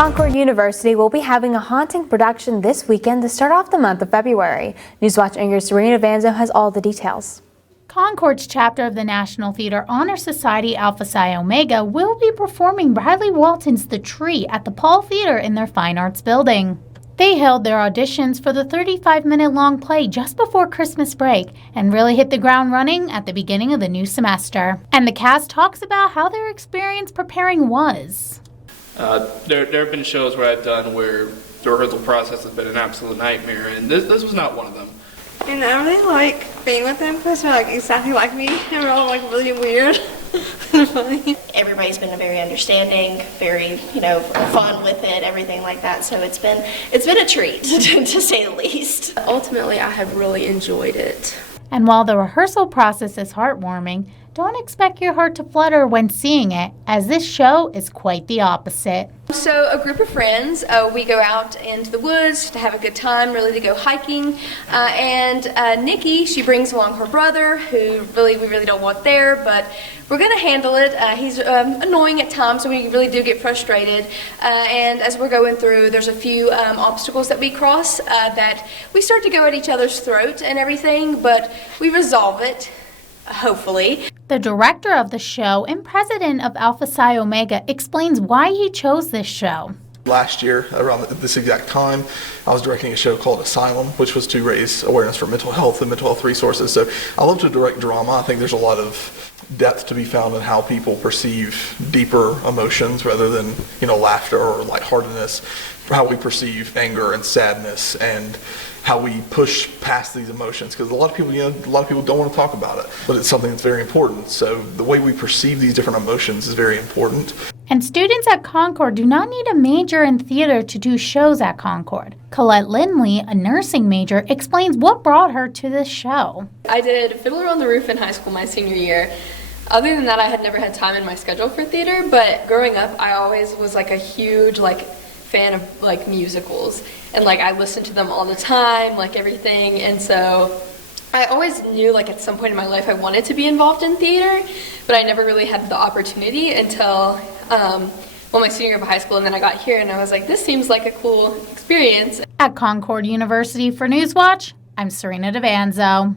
Concord University will be having a haunting production this weekend to start off the month of February. Newswatch anchor Serena Davanzo has all the details. Concord's chapter of the National Theater Honor Society Alpha Psi Omega will be performing Bradley Walton's The Tree at the Paul Theater in their Fine Arts building. They held their auditions for the 35-minute-long play just before Christmas break and really hit the ground running at the beginning of the new semester. And the cast talks about how their experience preparing was. There have been shows where I've done where the rehearsal process has been an absolute nightmare, and this was not one of them. And I really like being with them because they're like exactly like me, and we're all like really weird and funny. Everybody's been very understanding, very fun with it, everything like that. So it's been a treat to say the least. Ultimately, I have really enjoyed it. And while the rehearsal process is heartwarming, don't expect your heart to flutter when seeing it, as this show is quite the opposite. So a group of friends, we go out into the woods to have a good time, really to go hiking. And Nikki, she brings along her brother, who we really don't want there, but we're going to handle it. He's annoying at times, so we really do get frustrated. And as we're going through, there's a few obstacles that we cross that we start to go at each other's throat and everything, but we resolve it, hopefully. The director of the show and president of Alpha Psi Omega explains why he chose this show. Last year, around this exact time, I was directing a show called Asylum, which was to raise awareness for mental health and mental health resources. So I love to direct drama. I think there's a lot of depth to be found in how people perceive deeper emotions rather than, laughter or lightheartedness, how we perceive anger and sadness and how we push past these emotions, because a lot of people don't want to talk about it, but it's something that's very important. So the way we perceive these different emotions is very important. And students at Concord do not need a major in theater to do shows at Concord. Colette Lindley, a nursing major, explains what brought her to this show. I did Fiddler on the Roof in high school my senior year. Other than that, I had never had time in my schedule for theater, but growing up, I always was a huge fan of musicals, and I listened to them all the time, everything, and so I always knew at some point in my life I wanted to be involved in theater, but I never really had the opportunity until my senior year of high school, and then I got here and I was like, this seems like a cool experience. At Concord University for Newswatch, I'm Serena Davanzo.